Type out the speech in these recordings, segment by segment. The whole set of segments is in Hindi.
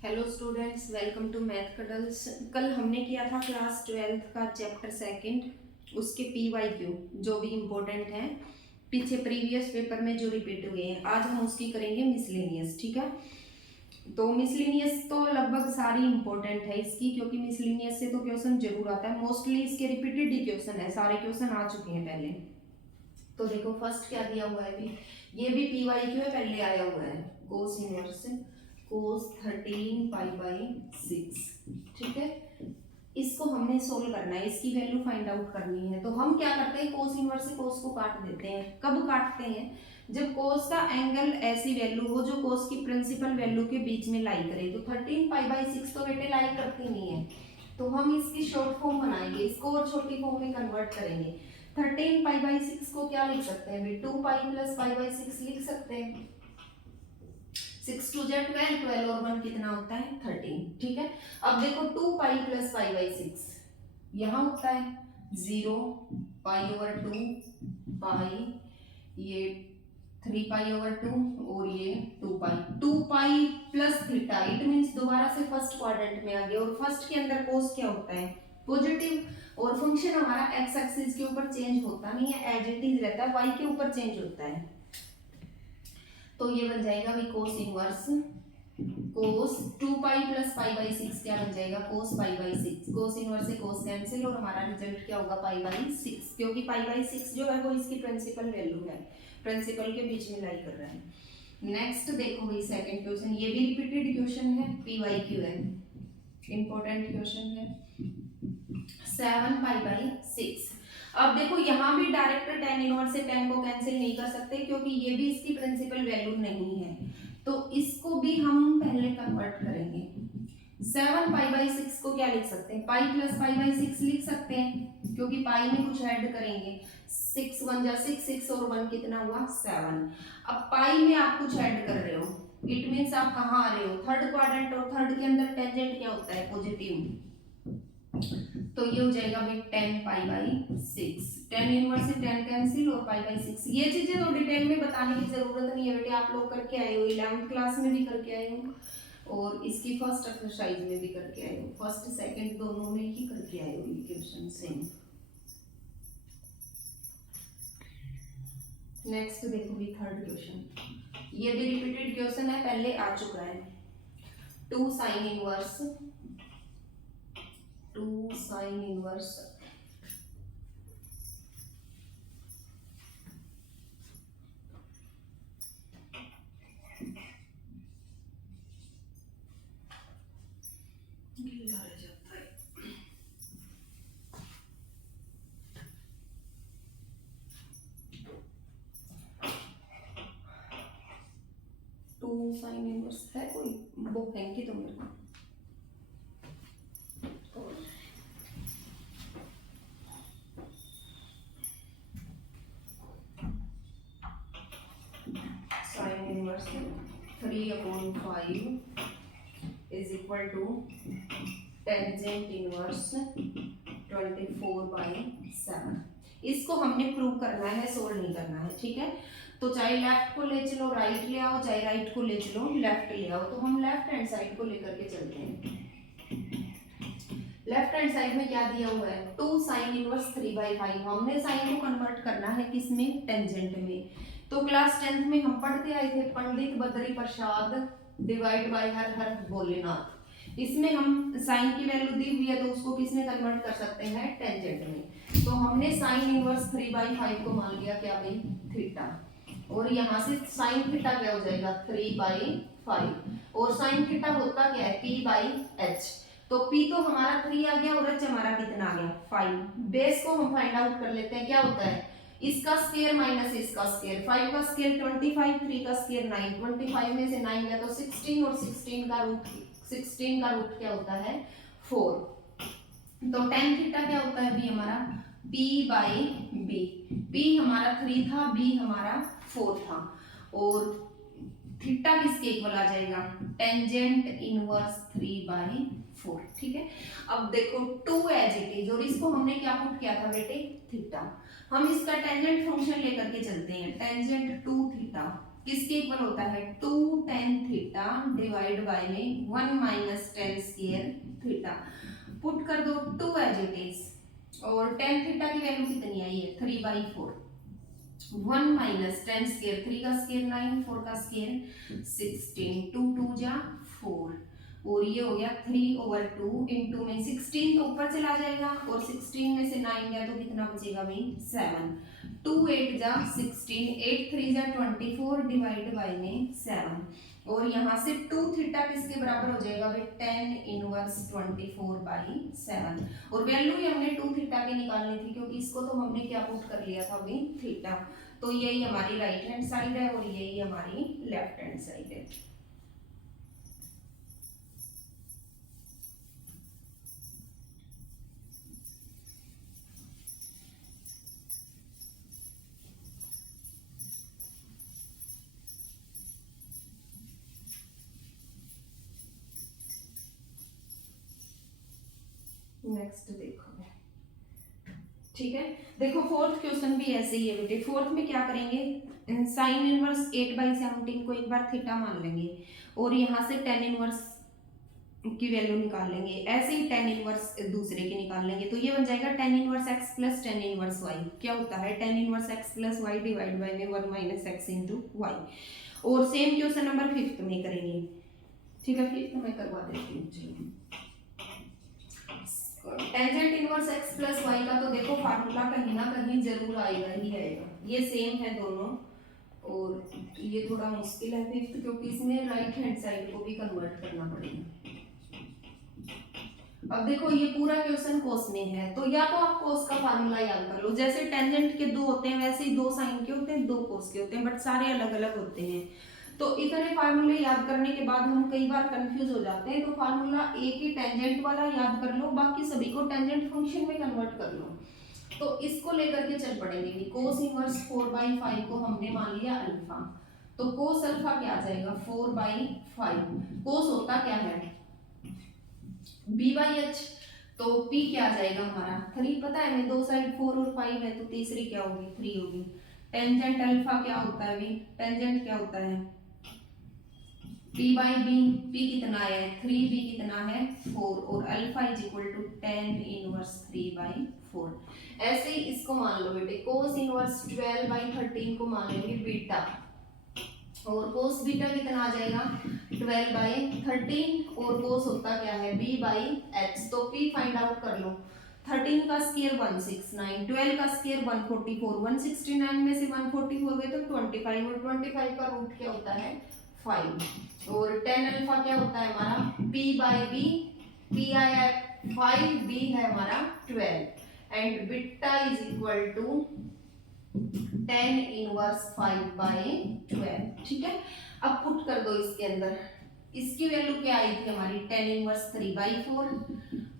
Hello students, welcome to math cuddles. कल हमने किया था क्लास 12th का चैप्टर सेकंड, उसके PYQ जो भी इम्पोर्टेंट हैं पीछे प्रीवियस पेपर में जो रिपीट हुए हैं। आज हम उसकी करेंगे मिसलेनियस। ठीक है, तो मिसलेनियस तो लगभग सारी इंपॉर्टेंट है इसकी, क्योंकि मिसलेनियस से तो क्वेश्चन जरूर आता है। मोस्टली इसके रिपीटेड ही क्वेश्चन है, सारे क्वेश्चन आ चुके हैं पहले। तो देखो फर्स्ट क्या दिया हुआ है, अभी ये भी PYQ है, पहले आया हुआ है कोस इनवर्स कोस 13 पाई/6। ठीक है, इसको हमने सोल्व करना है, इसकी वैल्यू फाइंड आउट करनी है। तो हम क्या करते हैं, कोस इनवर्स से कोस को काट देते हैं। कब काटते हैं, जब कोस का एंगल ऐसी वैल्यू हो जो कोस की प्रिंसिपल वैल्यू के बीच में लाई करे। तो 13 पाई/6 तो बेटे लाई करती नहीं है, तो हम इसकी शॉर्ट फॉर्म बनाएंगे, इसको और छोटी फॉर्म में कन्वर्ट करेंगे। 13 पाई/6 को क्या लिख सकते हैं, 2 पाई प्लस पाई/6 लिख सकते हैं। 6 टू जेड 12, 12 और 1 कितना होता है 13। ठीक है, अब देखो 2 पाई प्लस पाई/6 यहाँ होता है 0 पाई/2 पाई, ये 3 पाई/2 और ये 2 पाई। 2 pi plus theta, it means दोबारा से फर्स्ट क्वाड्रेंट में आ गया। और फर्स्ट के अंदर कोस क्या होता है, पॉजिटिव। और फंक्शन हमारा एक्स एक्सिस के ऊपर चेंज होता नहीं है, एज इट इज रहता है, वाई के ऊपर चेंज होता है। तो ये बन जाएगा भी कोस इनवर्स कोस 2 पाई प्लस पाई/6 क्या बन जाएगा, कोस पाई/6। कोस इनवर्स से कोस कैंसिल और हमारा रिजल्ट क्या होगा, पाई/6, क्योंकि पाई/6 जो है वो इसकी प्रिंसिपल वैल्यू है, प्रिंसिपल के बीच में लाई कर रहा है। नेक्स्ट देखो भाई सेकंड क्वेश्चन, ये भी रिपीटेड क्वेश्चन है, PYQ है, इंपॉर्टेंट क्वेश्चन है। 7 पाई/6। अब देखो यहाँ भी डायरेक्ट tan इनवर्स से tan को कैंसिल नहीं कर सकते, क्योंकि ये भी इसकी प्रिंसिपल वैल्यू नहीं है। तो इसको भी हम पहले कन्वर्ट करेंगे। 7 पाई/6 को क्या लिख सकते हैं, पाई प्लस पाई/6 लिख सकते हैं, क्योंकि पाई में कुछ ऐड करेंगे। 6 1 जा 6, 6 और 1 कितना हुआ 7। अब पाई में आप कुछ ऐड कर रहे हो, इट मीन्स आप कहाँ आ रहे हो, थर्ड क्वाड्रेंट, और थर्ड के अंदर टेंजेंट क्या होता है, पॉजिटिव। तो ये हो जाएगा भाई 10 पाई/6। tan इनवर्स से tan कैंसिल और पाई/6। ये चीजें तो डिटेल में बताने की जरूरत नहीं है बेटे, आप लोग करके आए हो, 11th क्लास में भी करके आए हो और इसकी फर्स्ट एक्सरसाइज में भी करके आए हो, फर्स्ट सेकंड दोनों में ही करके आए हो ये क्वेश्चन सेम। नेक्स्ट देखो भी थर्ड क्वेश्चन, ये भी रिपीटेड क्वेश्चन है, पहले आ चुका है। 2 sine inverse 2 sine inverse sine inverse है कोई बुक है कि, तो मेरे को sine inverse 3/5 is equal to tangent inverse 24/7। इसको हमने प्रूव करना है, सोल्व नहीं करना है। ठीक है, तो चाहे लेफ्ट को ले चलो राइट ले आओ, चाहे राइट को ले चलो लेफ्ट ले आओ। तो हम लेफ्ट हैंड साइड को लेकर के चलते हैं। लेफ्ट हैंड साइड में क्या दिया हुआ है, 2 साइन इनवर्स 3/5। हमने साइन को कन्वर्ट करना है किसमें, टेंजेंट में। तो क्लास 10th में हम पढ़ते आए थे, पंडित बद्री प्रसाद डिवाइड बाय हर हर भोलेनाथ। इसमें हम साइन की वैल्यू दी हुई है, तो उसको किसमें कन्वर्ट कर सकते हैं, टेंजेंट में। तो हमने साइन इनवर्स 3/5 को मान लिया क्या भाई, थीटा। और यहाँ से साइन थीटा क्या हो जाएगा, 3/5। और साइन थीटा होता क्या है, P/H। तो P तो हमारा 3 आ गया और H हमारा कितना आ गया 5। बेस को हम फाइंड आउट कर लेते हैं, क्या होता है, इसका स्क्वायर माइनस इसका स्क्वायर। 5 का स्क्वायर 25, 3 का स्क्वायर 9। 25 में से 9 गया तो 16, और 16 का रूट क्या होता है 4। तो tan थीटा क्या होता है, B हमारा P/B। P हमारा 3 था, B हमारा 4 था, और थीटा किसके इक्वल आ जाएगा, टेंजेंट इनवर्स 3/4। ठीक है, अब देखो 2 एज इट इज, और इसको हमने क्या पुट किया था बेटे, थीटा। हम इसका टेंजेंट फंक्शन लेकर के चलते हैं, टेंजेंट 2 थीटा किसके इक्वल होता है 2 tan थीटा डिवाइड बाय में 1 minus ten square theta. Put कर दो 2 एज इट इज और tan थीटा की वैल्यू कितनी आई है 3/4। 1 माइनस टेन स्क्वायर 3 का स्क्वायर 9 4 का स्क्वायर 16 2 2 जा 4 और ये हो गया 3/2 इंटू में 16 तो ऊपर चला जाएगा और 16 में से 9 गया तो कितना बचेगा भाई 7। 2 8 जा 16 8 3 जा 24 डिवाइड बाय में 7 और यहाँ से 2 थीटा किसके बराबर हो जाएगा भाई tan इनवर्स 24/7 और वैल्यू ही हमने 2 थीटा की निकालनी थी क्योंकि इसको तो हमने क्या पुट कर लिया था भाई थीटा। तो यही हमारी राइट हैंड साइड है और यही हमारी लेफ्ट हैंड साइड है। नेक्स्ट देखो ठीक है, देखो फोर्थ क्वेश्चन भी ऐसे ही है बेटे। फोर्थ में क्या करेंगे साइन इनवर्स 8/17 को एक बार थीटा मान लेंगे और यहाँ से tan इनवर्स की वैल्यू निकाल लेंगे। ऐसे ही tan इनवर्स दूसरे के निकाल लेंगे तो ये बन जाएगा tan inverse x plus tan inverse y। क्या होता है tan inverse x plus y divide by में 1 माइनस x इंटू y। और सेम क्वेश्चन नंबर 5th में करेंगे। ठीक है 5th में करवा देती हूँ। चलिए tangent inverse x plus y का तो देखो फार्मूला कहीं ना कहीं जरूर आएगा ही आएगा। ये सेम है दोनों और ये थोड़ा मुश्किल है 5th क्योंकि इसमें राइट हैंड साइड को भी कन्वर्ट करना पड़ेगा। अब देखो ये पूरा क्वेश्चन कोस में है तो या तो आप कोस का फार्मूला याद कर लो। जैसे टेंजेंट के दो होते हैं वैसे ही दो साइन के होते हैं दो कोस के होते हैं बट सारे अलग अलग होते हैं। तो इतने फार्मूले याद करने के बाद हम कई बार कंफ्यूज हो जाते हैं। तो फार्मूला एक ही टेंजेंट वाला याद कर लो बाकी सभी को टेंजेंट फंक्शन में कन्वर्ट कर लो। तो इसको लेकर के चल पड़ेंगे कि कोस इनवर्स 4/5 को हमने मान लिया अल्फा। तो कोस अल्फा क्या आ जाएगा 4/5। कोस होता क्या है b/h तो p क्या आ जाएगा हमारा 3 पता है हमें दो साइड 4 और 5 है तो तीसरी क्या होगी 3 होगी। टेंजेंट अल्फा क्या होता है भाई टेंजेंट क्या होता है p/b p कितना है 3b कितना है 4 और alpha is equal to tan inverse 3/4। ऐसे ही इसको मान लो बेटे कोस इनवर्स 12/13 को मान लेंगे बीटा और कोस बीटा कितना आ जाएगा 12/13 और कोस होता क्या है b/h। तो p फाइंड आउट कर लो 13 का स्क्वायर 169 12 का स्क्वायर 144 169 में से 144 गए तो 25 और 25 का रूट क्या होता है 5 और tan अल्फा क्या होता है हमारा p/b p आया 5 b है हमारा 12 and beta is equal to tan inverse 5/12। ठीक है अब पुट कर दो इसके अंदर। इसकी वैल्यू क्या आई थी हमारी tan इनवर्स 3/4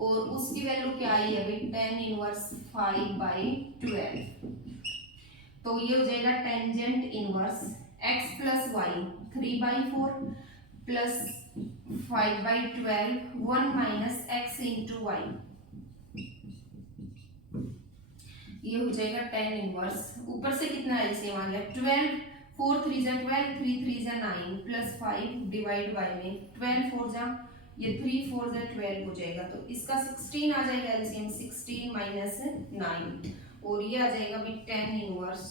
और उसकी वैल्यू क्या आई है भाई tan इनवर्स 5/12। तो ये हो जाएगा tangent inverse x plus y 3/4 plus 5/12 1 minus x into y. ये हो जाएगा tan इनवर्स ऊपर से कितना एलसीएम आ गया 12 4 3 जा 12 3 3 जा 9 प्लस 5 डिवाइड बाय में 12 4 जा ये 3 4 जा 12 हो जाएगा तो इसका 16 आ जाएगा एलसीएम 16 माइनस 9 और ये आ जाएगा भी tan इनवर्स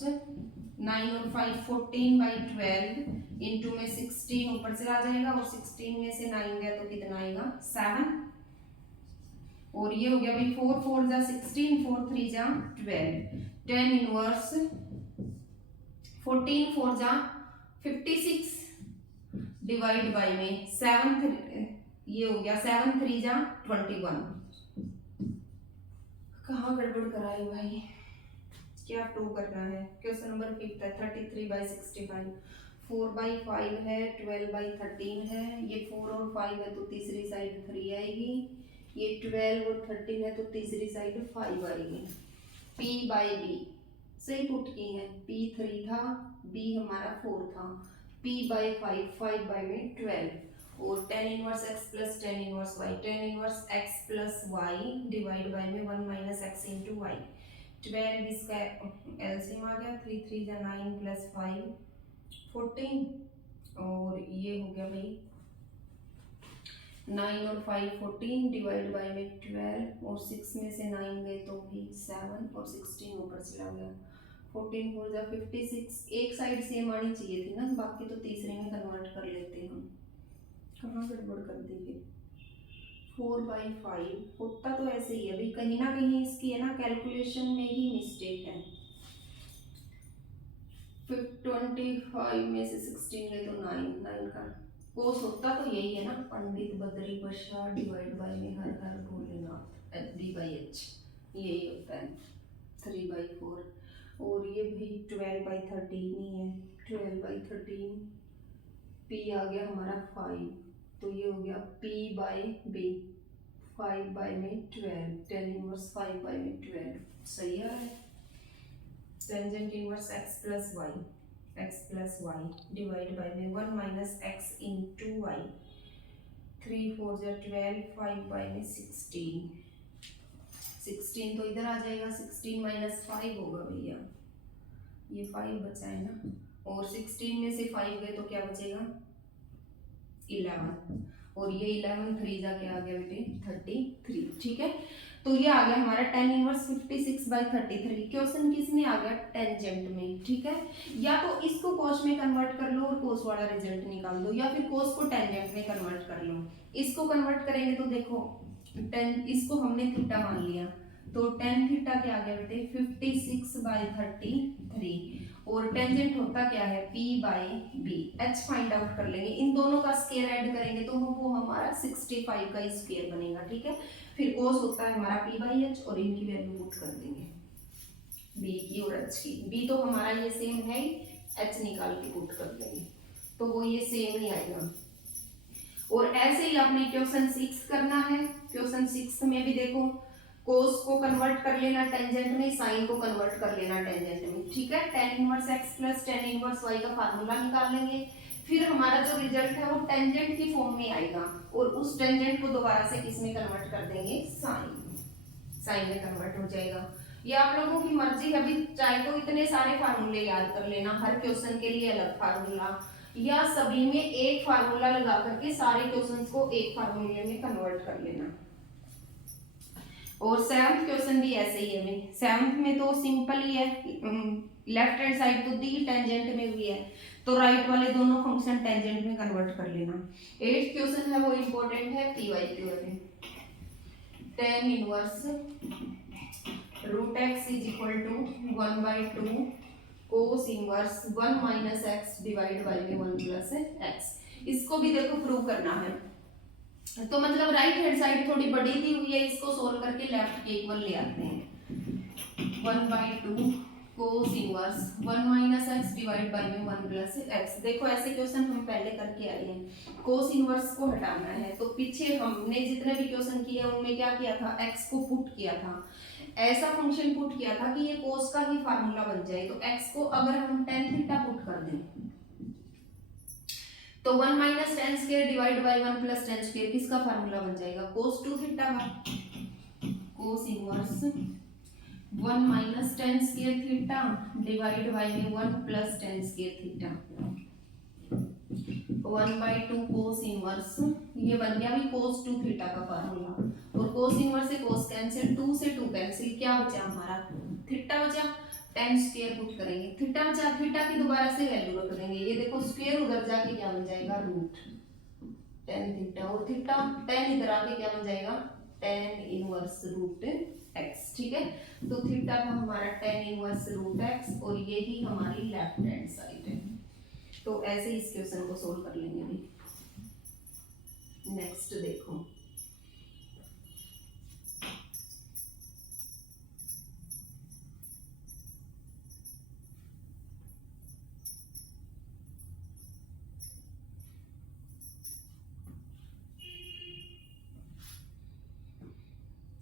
9 और 5 14/12 इंटू में 16 ऊपर चला जाएगा और 16 में से 9 गया तो कितना आएगा 7 और ये हो गया भाई 4 4 जा 16 4 3 जा 12 tan इनवर्स 14 4 जा 56 डिवाइड बाय में 7 ये हो गया 7 3 जा 21। कहाँ गड़बड़ कराई भाई क्या प्रूव करना है क्वेश्चन नंबर 5 है 33/65 4/5 है 12/13 है ये 4 और 5 है तो तीसरी साइड 3 आएगी ये 12 और 13 है तो तीसरी साइड 5 आएगी। p/b सही पुट की है p 3 था b हमारा 4 था p/5 5/12 और tan inverse x plus tan inverse y tan inverse x plus y divide by में 1 माइनस x इंटू वाई 12 इसका एलसीएम आ गया 3 3 जा 9 प्लस 5 14 और ये हो गया भाई 9 और 5 14 डिवाइड बाय में 12 और 6 में से 9 गए तो भी 7 और 16 ऊपर चला गया 14 4 जा 56 एक साइड सेम आनी चाहिए थी ना बाकी तो तीसरे में कन्वर्ट कर लेते हम कहाँ गड़बड़ कर दी फिर 4/5 होता तो ऐसे ही है अभी कहीं ना कहीं इसकी है ना कैलकुलेशन में ही मिस्टेक है 25 में से 16 गए तो 9 का कोस होता तो यही है ना पंडित बद्री बशा डिवाइड बाय में हर हर भोलेनाथ D/H यही होता है 3/4 और ये भी 12/13 ही है 12/13 P आ गया हमारा 5 तो ये हो गया P/B 5 में 12 tan इनवर्स 5 में 12 सही है tangent inverse x plus y divide by में 1 minus x into y 3 4 जा 12 5 में 16 तो इधर आ जाएगा 16 minus 5 होगा भैया ये 5 बचा है ना और 16 में से 5 गए तो क्या बचेगा 11 और ये 11 3 जा क्या आ गया बेटे 33 ठीक है तो ये आ गया हमारा tan इनवर्स 56/33 क्वेश्चन किसमें आ गया टेंजेंट में ठीक है या तो इसको कोस में कन्वर्ट कर लो और कोस वाला रिजल्ट निकाल दो या फिर कोस को टेंजेंट में कन्वर्ट कर लो इसको कन्वर्ट करेंगे तो देखो tan इसको हमने थीटा मान लिया तो tan थीटा क्या आ गया बेटे 56/33 और टेंजेंट होता क्या है P/B h फाइंड आउट कर लेंगे इन दोनों का स्क्वायर ऐड करेंगे तो वो हमारा 65 का स्क्वायर बनेगा ठीक है फिर कोस होता है हमारा P/H और इनकी वैल्यू पुट कर देंगे B की और H की B तो हमारा ये सेम है H निकाल के पुट कर देंगे तो वो ये सेम ही आएगा और ऐसे ही आपने क्वेश्चन 6 करना है क्वेश्चन 6 में भी देखो कोस को कन्वर्ट कर लेना टेंजेंट में साइन को कन्वर्ट कर लेना टेंजेंट में ठीक है tan inverse x plus tan inverse y का फार्मूला निकाल लेंगे फिर हमारा जो रिजल्ट है वो टेंजेंट की फॉर्म में आएगा और उस टेंजेंट को दोबारा से किस में कन्वर्ट कर देंगे साइन में कन्वर्ट हो जाएगा ये आप लोगों की मर्जी है अभी चाहे तो इतने सारे फार्मूले याद कर लेना हर क्वेश्चन के लिए अलग फार्मूला या सभी में एक फार्मूला लगा करके सारे क्वेश्चंस को एक फार्मूले में कन्वर्ट कर लेना और 7th क्वेश्चन भी ऐसे ही है भाई 7th में तो सिंपल ही है लेफ्ट हैंड साइड तो दी टेंजेंट में हुई है तो राइट वाले दोनों फंक्शन टेंजेंट में कन्वर्ट कर लेना 8th क्वेश्चन है वो इंपॉर्टेंट है P/Q में tan inverse √x = 1/2 cos inverse 1 minus x divide by में 1 plus x इसको भी देखो प्रूव करना है तो मतलब राइट हैंड साइड थोड़ी बड़ी दी हुई है इसको सोल्व करके लेफ्ट के इक्वल ले आते हैं 1/2 cos inverse 1 minus x divide by में 1 plus x देखो ऐसे क्वेश्चन हम पहले करके आए हैं cos इनवर्स को हटाना है तो पीछे हमने जितने भी क्वेश्चन किए उनमें क्या किया था x को पुट किया था ऐसा फंक्शन पुट किया था कि ये cos का ही फार्मूला बन जाए तो x को अगर हम tan थीटा पुट कर दें तो 1 minus tan square divide by 1 plus tan square किसका फार्मूला बन जाएगा cos 2 थीटा का cos inverse 1 minus tan square theta divide by में 1 plus tan square theta 1/2 cos inverse ये बन गया भी cos 2 थीटा का फार्मूला और cos इनवर्स से cos कैंसिल 2 से 2 कैंसिल क्या बचा हमारा थीटा बचा tan स्क्वायर पुट करेंगे थीटा बचा थीटा की दोबारा से वैल्यू रख देंगे ये देखो स्क्वायर उधर जाके क्या बन जाएगा रूट tan थीटा और थीटा tan इधर आके क्या बन जाएगा tan इनवर्स रूट x ठीक है तो थीटा का हमारा tan इनवर्स रूट x और ये ही हमारी लेफ्ट हैंड साइड है तो ऐसे इस क्वेश्चन को सोल्व कर लेंगे भी नेक्स्ट देखो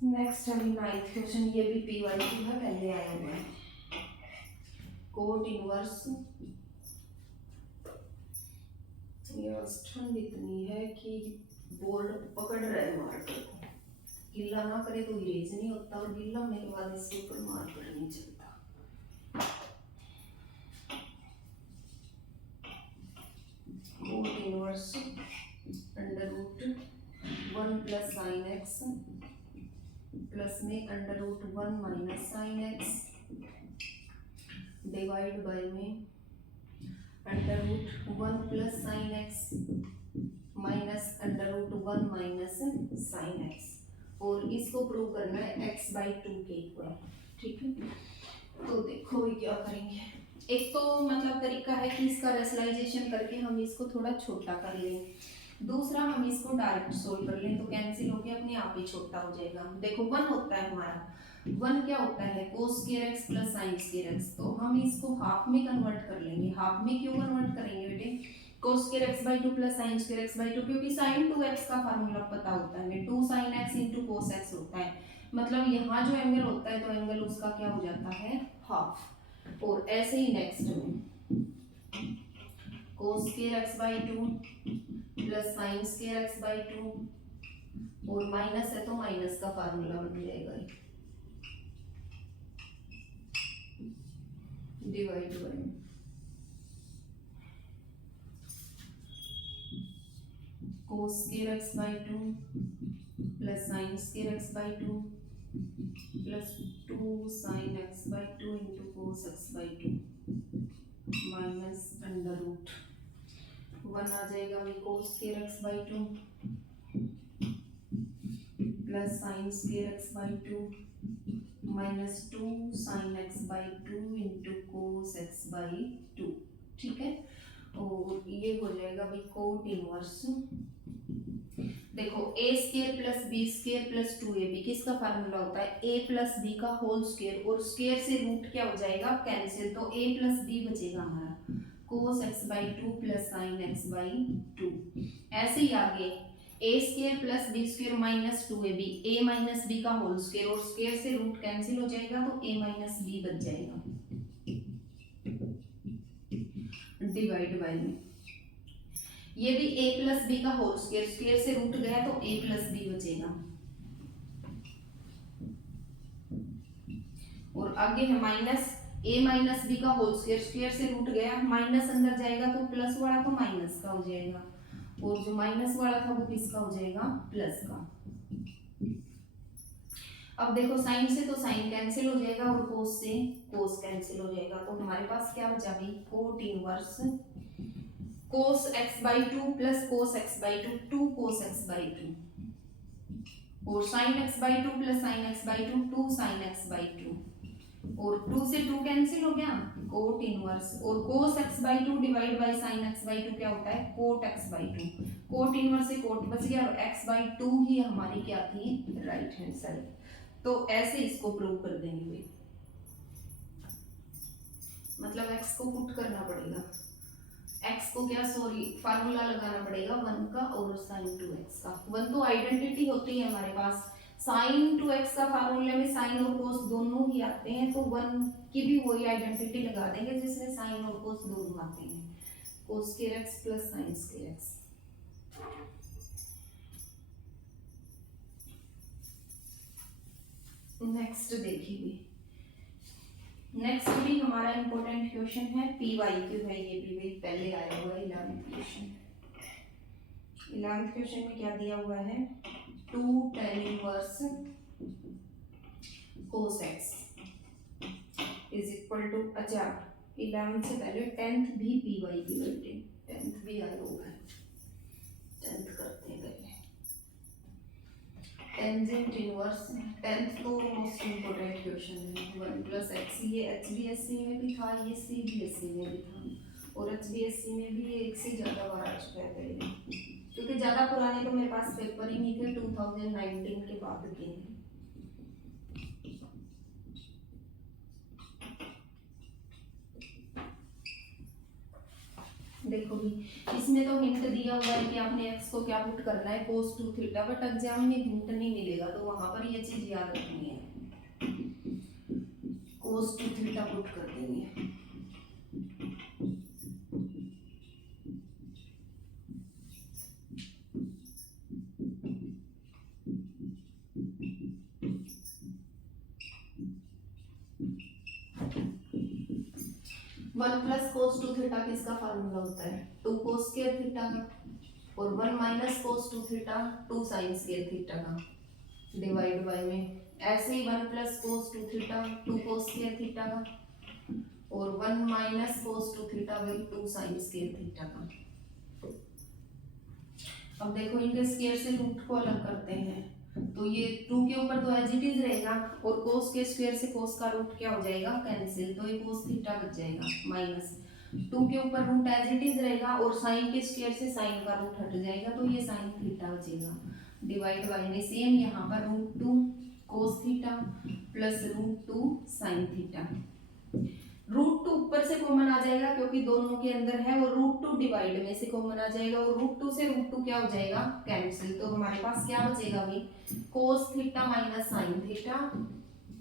नेक्स्ट अभी 9th क्वेश्चन ये भी P/Q है पहले आया हुआ है कोट इनवर्स यार ठंड इतनी है कि बोर्ड पकड़ रहा है मार्कर को गिल्ला ना करे तो इरेज नहीं होता और गिल्ला होने के बाद इसके ऊपर मार्कर नहीं चलता inverse under root 1 plus sine X plus में under root 1 minus sine X divide by में under root 1 plus sine X minus under root 1 minus sine X, और इसको प्रूव करना है x/2 के इक्वल। ठीक है, तो देखो ये क्या करेंगे। एक तो मतलब तरीका है कि इसका रेशनलाइजेशन करके हम इसको थोड़ा छोटा कर लें, दूसरा हम इसको डायरेक्ट सोल्व कर लें तो कैंसिल होके अपने आप ही छोटा हो जाएगा। देखो 1 होता है हमारा, 1 क्या होता है cos square x plus sine square x, तो हम इसको हाफ में कन्वर्ट कर लेंगे। हाफ में क्यों कन्वर्ट करेंगे बेटे, cos square x/2 plus sin square x/2, क्योंकि sin 2x का फार्मूला पता होता है, 2 sin x into cos x होता है, मतलब यहाँ जो एंगल होता है तो एंगल उसका क्या हो जाता है हाफ। और ऐसे ही नेक्स्ट में cos square x/2 plus sin square x/2, और माइनस है तो माइनस का फार्मूला बन जाएगा divide by cos square x/2 plus sin square x/2 plus 2 sin x/2 into cos x/2 minus under root 1 आ जाएगा वही cos square x/2 plus sin square x/2 minus 2 sin x/2 into cos x/2। ठीक है, और ये हो जाएगा भाई कोट इनवर्स। देखो A square plus B square plus 2ab किसका फार्मूला होता है, a प्लस बी का होल स्क्वायर, और स्क्वायर से रूट क्या हो जाएगा कैंसिल, तो a प्लस बी बचेगा हमारा cos x/2 plus sin x/2। ऐसे ही आगे a square plus B square minus 2ab, a minus b का होल स्क्वायर, और स्क्वायर से रूट कैंसिल हो जाएगा तो a माइनस बी बच जाएगा डिवाइड बाय में ये भी a प्लस बी का होल स्क्वायर, स्क्वायर से रूट गया तो a प्लस बी बचेगा, और आगे है माइनस a माइनस बी का होल स्क्वायर, स्क्वायर से रूट गया माइनस अंदर जाएगा तो प्लस वाला तो माइनस का हो जाएगा, और जो माइनस वाला था वो किसका हो जाएगा प्लस का। अब देखो साइन से तो साइन कैंसिल हो जाएगा और कोस से कोस कैंसिल हो जाएगा, तो हमारे पास क्या बचा भाई cot inverse cos x/2 plus cos x/2 2 cos x/2, और sin x/2 plus sin x/2 2 sin x/2, और 2 से 2 कैंसिल हो गया कोट इनवर्स, और cos x/2 divide by sin x/2 क्या होता है कोट x/2, कोट इनवर्स से कोट बच गया, और x/2 ही हमारी क्या थी राइट हैंड साइड। तो ऐसे इसको प्रूव कर देंगे, मतलब x को पुट करना पड़ेगा, x को क्या सॉरी फार्मूला लगाना पड़ेगा 1 का और sin 2x का। 1 तो आइडेंटिटी होती है हमारे पास, sin 2x का फार्मूले में sin और cos दोनों ही आते हैं, तो 1 की भी वही आइडेंटिटी लगा देंगे जिसमें sin और cos दोनों आते हैं, cos square x plus sin square x। Next देखिए, नेक्स्ट भी हमारा इंपॉर्टेंट क्वेश्चन है पी वाई क्यू है, ये भी पहले आया हुआ है 11th क्वेश्चन। 11th क्वेश्चन में क्या दिया हुआ है 2 tan inverse cos x is equal to, अच्छा 11th से पहले 10th भी पी वाई क्यू है, 10th भी आया हुआ है, 10th करते हैं पहले। टेंजेंट इनवर्स 10th तो मोस्ट इम्पोर्टेंट क्वेश्चन है 1 प्लस एक्स, ये HBSC में भी था, ये CBSE में भी था, और HBSC में भी एक से ज़्यादा बार आ चुका है पहले, क्योंकि ज़्यादा पुराने तो मेरे पास पेपर ही नहीं थे, 2019 के बाद के हैं। देखो भी इसमें तो हिंट दिया हुआ है कि आपने x को क्या पुट करना है cos 2 थीटा, बट एग्जाम में हिंट नहीं मिलेगा, तो वहां पर ये चीज याद रखनी है, cos 2 थीटा पुट कर देंगे। वन प्लस cos 2 थीटा किसका फार्मूला होता है 2 cos स्क्वायर थीटा का, और 1 minus cos 2 theta 2 sine square theta का डिवाइड बाय में, ऐसे ही 1 plus cos 2 theta 2 cos square theta का, और 1 minus cos 2 theta by 2 sine square theta का। अब देखो इनके स्क्वायर से रूट को अलग करते हैं, तो ये 2 के ऊपर तो एज इट इज रहेगा, और कोस के स्क्वायर से कोस का रूट क्या हो जाएगा, कैंसिल, तो ये कोस थीटा बच जाएगा, माइनस 2 के ऊपर रूट एज इट इज रहेगा, और साइन के स्क्वायर से साइन का रूट हट जाएगा, तो ये साइन थीटा बचेगा, डिवाइड बाय में सेम यहाँ पर root 2 cos theta plus root 2 sine theta. Root 2 ऊपर से कॉमन आ जाएगा क्योंकि दोनों के अंदर है, और रूट 2 डिवाइड में से कॉमन आ जाएगा, और रूट 2 से रूट 2 क्या हो जाएगा, कैंसिल, तो हमारे पास क्या बचेगा भाई, cos theta minus sine theta,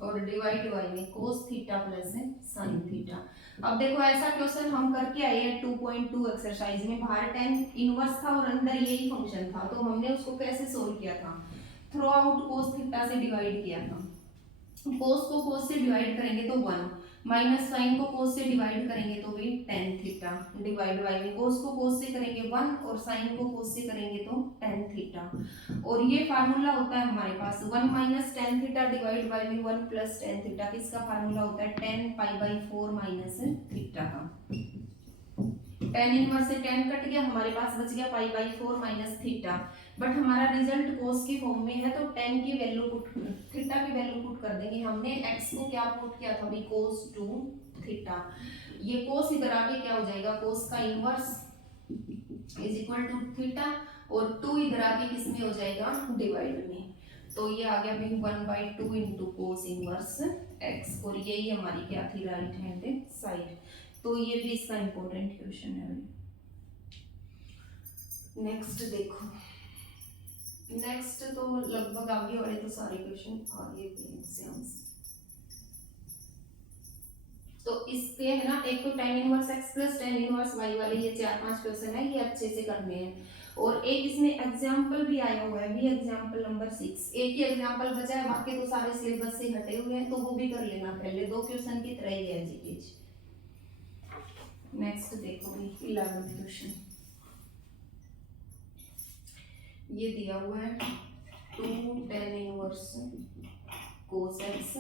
और डिवाइड बाय में कोस थीटा प्लस साइन थीटा। अब देखो ऐसा क्वेश्चन हम करके आए हैं 2.2 एक्सरसाइज में, बाहर tan इनवर्स था और अंदर यही फंक्शन था, तो हमने उसको कैसे सोल्व किया था, थ्रू आउट कोस थीटा से डिवाइड किया था। कोस को कोस से डिवाइड करेंगे तो 1, माइनस साइन को कोस से डिवाइड करेंगे तो भी tan थीटा, डिवाइड बाय में कोस को कोस से करेंगे 1 और साइन को कोस से करेंगे तो tan थीटा, और ये फार्मूला होता है हमारे पास 1 minus tan theta divide by में 1 प्लस tan थीटा, किसका फार्मूला होता है, tan pi by 4 minus theta का। tan इनवर्स से tan कट गया, हमारे पास बच गया pi by 4 minus theta, but हमारा रिजल्ट कोस की फॉर्म में है, तो tan की वैल्यू पुट, थीटा की वैल्यू पुट कर देंगे। हमने x को क्या पुट किया था भाई, कोस 2 थीटा, ये कोस इधर आके क्या हो जाएगा, कोस का inverse is equal to theta, और 2 इधर आके किस में हो जाएगा, डिवाइड में, तो ये आ गया भाई 1/2 इंटू कोस इनवर्स x, और यही हमारी क्या थी, राइट हैंड साइड, तो ये भी इसका इंपॉर्टेंट क्वेश्चन है। नेक्स्ट देखो, नेक्स्ट तो लगभग आगे वाले तो सारे क्वेश्चन आगे भी एग्जाम्स, तो इसके है ना, एक तो tan inverse x plus tan inverse y वाले ये 4-5 क्वेश्चन है, ये अच्छे से करने हैं, और एक इसमें एग्जाम्पल भी आया हुआ है, भी एग्जाम्पल नंबर 6, एक ही एग्जाम्पल बचा है, बाकी तो सारे सिलेबस से हटे हुए हैं, तो वो भी कर लेना पहले, 2 क्वेश्चन की तरह ही है एज इट इज। नेक्स्ट देखो 11th क्वेश्चन, ये दिया हुआ है 2 tan inverse cos x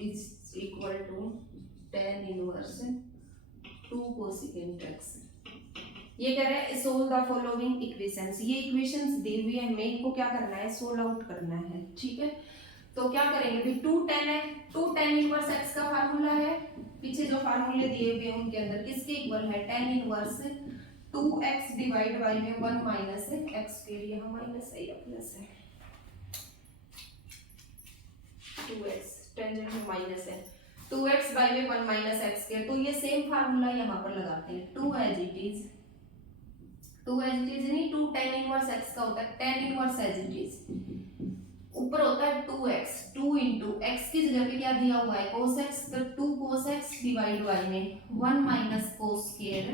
is equal to tan inverse 2 cosecant x। ये कह रहा है सोल्व द फॉलोइंग इक्वेशंस, ये इक्वेशंस दी हुई है, हमें इनको क्या करना है, सोल्व आउट करना है, ठीक है। तो क्या करेंगे भाई, 2 tan है, 2 tan इनवर्स x का फार्मूला है, पीछे जो फार्मूले दिए हुए हैं उनके अंदर किसके इक्वल है, tan inverse 2x divide by में 1 माइनस x के लिए, यहाँ माइनस है या प्लस है, 2x टेंजेंट में माइनस है, 2x बाय में 1 माइनस x के, तो ये सेम फार्मूला यहाँ पर लगाते हैं, 2 as it is, 2 as it is नहीं, 2 tan इनवर्स x का होता है tan inverse as it is, ऊपर होता है 2x, 2 इंटू x की जगह पे क्या दिया हुआ है, cos x, तो 2 cos x डिवाइड बाय में 1 minus cos square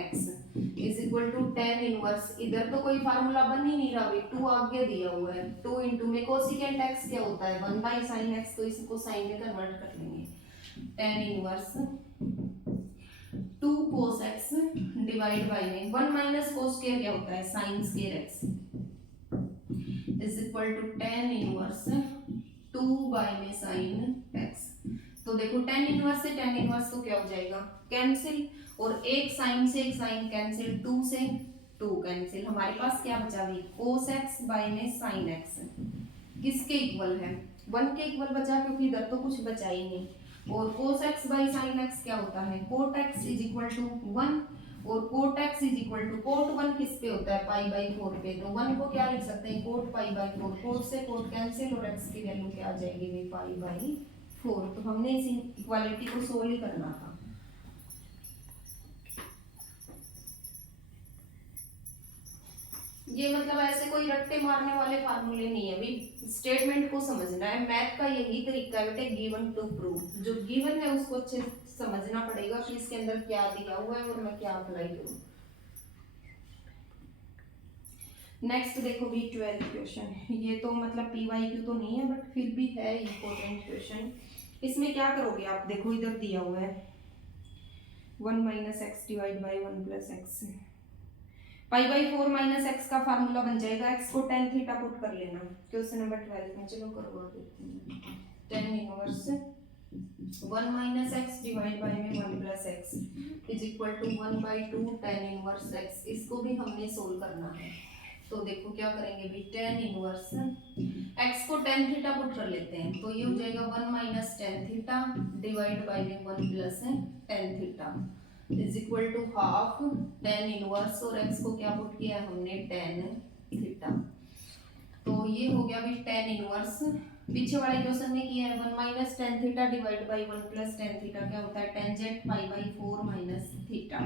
x is equal to tan inverse, इधर तो कोई फार्मूला बन ही नहीं रहा भाई, 2 आगे दिया हुआ है, 2 इंटू में कोसिकेंट x क्या होता है, 1 बाई साइन x, तो इसको साइन में कन्वर्ट कर लेंगे, tan inverse 2 cos x divide by में 1 माइनस cos स्क्वायर क्या होता है, sin square x is equal to tan inverse 2 by में sin x। तो देखो tan इनवर्स से tan इनवर्स तो क्या हो जाएगा, कैंसिल, और एक साइन से एक साइन कैंसिल, 2 से 2 कैंसिल, हमारे पास क्या बचा भी, cos x बाय में sin x, किसके इक्वल है, 1 के इक्वल बचा, क्योंकि इधर तो कुछ बचा ही नहीं, और cos x by sin x क्या होता है, cot x is equal to 1, और cot x is equal to cot 1 किस पे होता है, पाई बाई 4 पे, तो 1 को क्या लिख सकते हैं, cot पाई बाई 4, cot से cot कैंसिल, और x की वैल्यू क्या आ जाएगी भाई, पाई बाई 4, तो हमने इस इक्वालिटी को सोल्व ही करना था। ये मतलब ऐसे कोई रट्टे मारने वाले फार्मूले नहीं है भाई, स्टेटमेंट को समझना है, मैथ का यही तरीका है बेटे, गिवन टू प्रूव, जो गिवन है उसको अच्छे समझना पड़ेगा कि इसके अंदर क्या दिया हुआ है और मैं क्या अप्लाई करूं। नेक्स्ट देखो भी 12th क्वेश्चन, ये तो मतलब PYQ तो नहीं है बट फिर भी है इंपॉर्टेंट क्वेश्चन। इसमें क्या करोगे आप, देखो इधर दिया हुआ है 1 minus x divide by 1 plus x, pi by 4 minus x का फार्मूला बन जाएगा, एक्स को tan थीटा पुट कर लेना क्वेश्चन नंबर 12 में। चलो करवा देते हैं। tan inverse 1 minus x divide by में 1 plus x is equal to 1/2 tan inverse x. इसको भी हमने सोल्व करना है। तो देखो क्या करेंगे भी, tan इनवर्स x को tan थीटा पुट कर लेते हैं, तो ये हो जाएगा 1 minus tan theta divide by में 1 plus tan theta is equal to half tan inverse, और x को क्या पुट किया है हमने, tan थीटा। तो ये हो गया भी tan इनवर्स। पीछे वाले क्वेश्चन में किया है 1 minus tan theta divide by 1 plus tan theta, क्या होता है tangent pi by 4 minus theta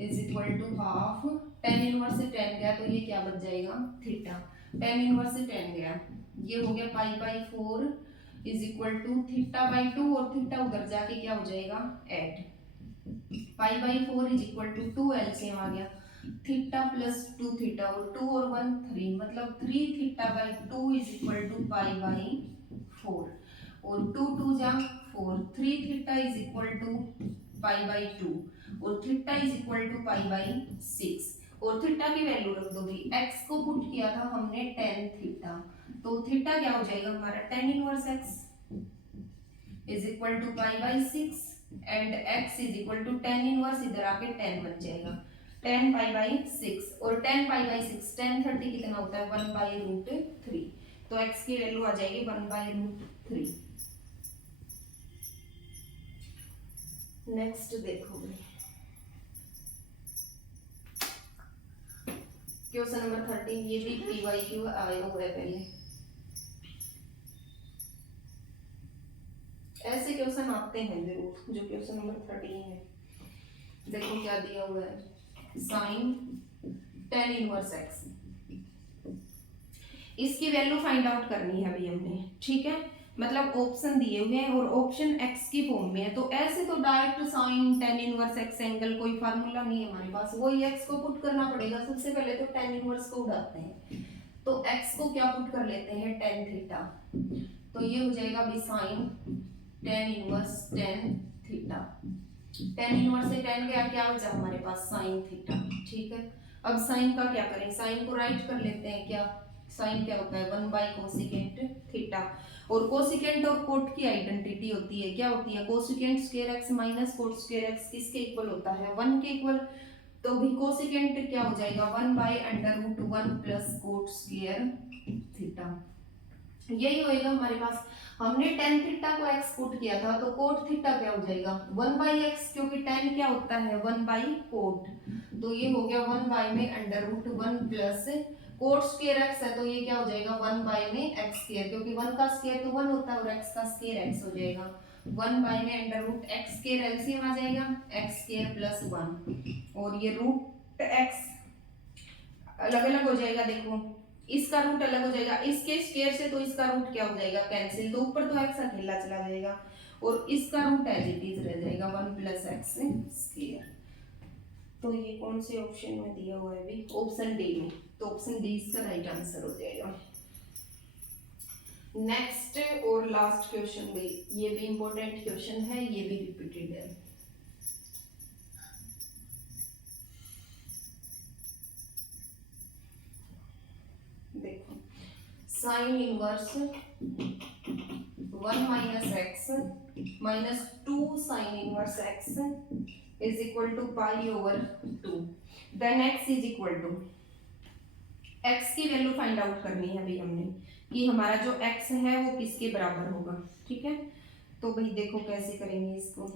is equal to half tan inverse से tan गया, तो ये क्या बच जाएगा थीटा। tan इनवर्स से tan गया, ये हो गया pi by 4 is equal to theta by 2, और थीटा उधर जाके क्या हो जाएगा 8। Pi by 4 is equal to 2 LCM आ गया, थीटा प्लस 2 थीटा, और 2 और 1 3, मतलब 3 theta by 2 is equal to pi by 4, और 2 2 जा 4, 3 theta is equal to pi by 2, और theta is equal to pi by 6, और थीटा की वैल्यू रख दो भी, x को पुट किया था हमने tan थीटा, तो थीटा क्या हो जाएगा हमारा tan inverse x is equal to pi by 6 and x is equal to tan inverse, इधर आके tan बन जाएगा tan पाई बाई 6, और tan पाई बाई 6 tan 30 कितना होता है 1 बाई रूट 3, तो x की वैल्यू आ जाएगी 1 बाई रूट 3। नेक्स्ट देखो क्वेश्चन नंबर 13, ये भी PYQ आया हुआ है पहले। ऐसे क्वेश्चन आते हैं जरूर, जो क्वेश्चन नंबर 13 है। देखो क्या दिया हुआ है, साइन tan इनवर्स x, इसकी वैल्यू फाइंड आउट करनी है अभी हमने, ठीक है। मतलब ऑप्शन दिए हुए हैं और ऑप्शन x की फॉर्म में है, तो ऐसे तो direct sine tan inverse x angle कोई फार्मूला नहीं है हमारे पास, वही x को पुट करना पड़ेगा। सबसे पहले तो tan इनवर्स को उड़ाते हैं, तो x को क्या पुट कर लेते हैं tan थीटा, तो ये हो जाएगा भी sine tan inverse tan theta. tan inverse से tan गया, क्या बचा हमारे पास साइन थीटा, ठीक है। अब साइन का क्या करें, साइन को राइट कर लेते हैं, क्या साइन क्या होता है 1 बाई कोसिकेंट थीटा, और कोसिकेंट और कोट की आइडेंटिटी होती है, क्या होती है cosecant square x minus cot square x किसके इक्वल होता है 1 के इक्वल, तो भी कोसिकेंट क्या हो जाएगा 1 by under root 1 plus cot square theta. यही होएगा हमारे पास। हमने tan थीटा को x कोट किया था, तो कोट थीटा क्या हो जाएगा 1 बाई x, क्योंकि tan क्या होता है 1 बाई कोट, तो ये हो गया 1 बाई में under root 1 plus cot square x है, तो ये क्या हो जाएगा 1 बाई में x स्क्वायर, क्योंकि 1 का स्क्वायर तो 1 होता है और x का स्क्वायर x हो जाएगा। 1 बाई में under root x square LCM आ जाएगा x स्क्वायर प्लस 1, और ये रूट x अलग अलग हो जाएगा। देखो इसका रूट अलग हो जाएगा इसके स्क्वायर से, तो इसका रूट क्या हो जाएगा कैंसिल, तो ऊपर तो x अकेला चला जाएगा, और इसका रूट एज इट इज रह जाएगा 1 प्लस x स्क्वायर। तो ये कौन से ऑप्शन में दिया हुआ है भी, ऑप्शन डी में, तो ऑप्शन डी इसका राइट आंसर हो जाएगा। नेक्स्ट और लास्ट क्वेश्चन भी, ये भी इंपॉर्टेंट क्वेश्चन है, ये भी रिपीटेड है। देखो sine inverse 1 minus x minus 2 sine inverse x is equal to pi over 2, then x is equal to, x की वैल्यू फाइंड आउट करनी है अभी हमने, कि हमारा जो x है वो किसके बराबर होगा, ठीक है। तो भाई देखो कैसे करेंगे इसको,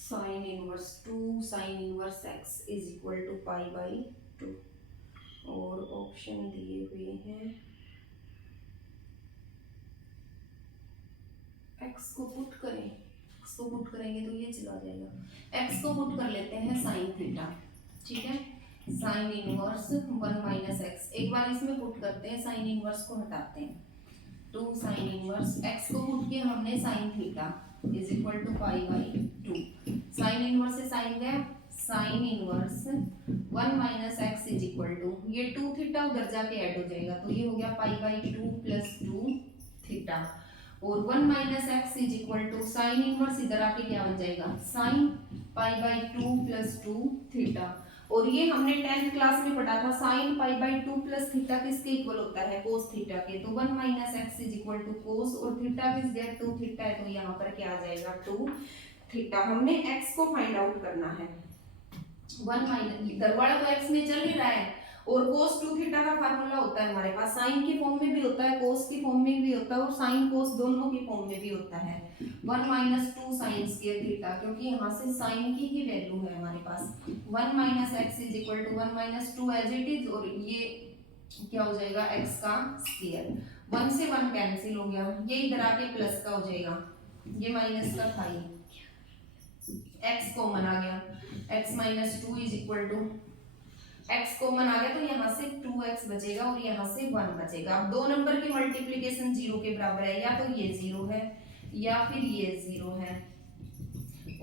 sine inverse 2 sine inverse x is equal to pi by 2, और ऑप्शन दिए हुए हैं x को पुट करें, x को पुट करेंगे तो ये चला जाएगा, x को पुट कर लेते हैं साइन थीटा, ठीक है। साइन इनवर्स 1 माइनस एक्स, एक बार इसमें पुट करते हैं, साइन इनवर्स को हटाते हैं, 2 साइन इनवर्स x को पुट किया हमने sine theta is equal to pi by 2, sine inverse से साइन गया, sine inverse 1 minus x is equal to, ये 2 थीटा उधर जाके ऐड हो जाएगा, तो ये हो गया पाई बाई 2 प्लस 2 थीटा, और 1 minus x is equal to sine inverse इधर आके क्या बन जाएगा, sine pi by 2 plus 2 theta. और ये हमने 10th क्लास में पढ़ा था, sine pi by 2 plus theta किसके इक्वल होता है, कोस थीटा के। तो 1 minus x is equal to cos, और थीटा किस जगह 2 थीटा है, तो यहाँ पर क्या आ जाएगा 2 थीटा। हमने एक्स को फाइंड आउट करना है। 1 माइनस इधर वाला तो एक्स में चल ही रहा है, और cos 2 थीटा का फार्मूला होता है हमारे पास, साइन की फॉर्म में भी होता है, cos की फॉर्म में भी होता है, और साइन cos दोनों की फॉर्म में भी होता है। 1 माइनस 2 साइन स्क्वायर थीटा, क्योंकि यहाँ से साइन की ही वैल्यू है हमारे पास। 1 minus x is equal to 1 minus 2 as it is, और ये क्या हो जाएगा, x का स्क्वायर। 1 से 1 कैंसिल हो गया, ये इधर आके प्लस का हो जाएगा, ये माइनस का था, ये x कॉमन आ गया, x minus 2 is equal to x common आ गया, तो यहाँ से 2x बचेगा और यहाँ से 1 बचेगा। अब दो नंबर की मल्टीप्लिकेशन 0 के बराबर है, या तो ये 0 है या फिर ये 0 है,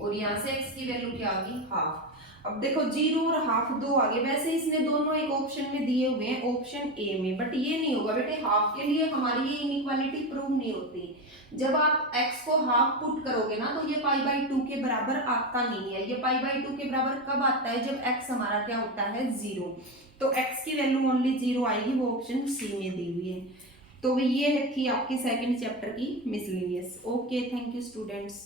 और यहाँ से x की वैल्यू क्या आ गई, हाफ। अब देखो 0 और हाफ दो आगे, वैसे इसने दोनों एक ऑप्शन में दिए हुए हैं, ऑप्शन ए में, बट ये नहीं होगा बेटे, हाफ के लिए हमारी ये इनइक्वालिटी प्रूव नहीं होती। जब आप x को हाफ पुट करोगे ना, तो ये पाई बाई 2 के बराबर आता नहीं है। ये पाई बाई 2 के बराबर कब आता है, जब x हमारा क्या होता है, 0। तो x की वैल्यू ओनली 0 आएगी, वो ऑप्शन सी में दी हुई है। तो ये थी आपकी सेकंड चैप्टर की miscellaneous. Okay, thank you students.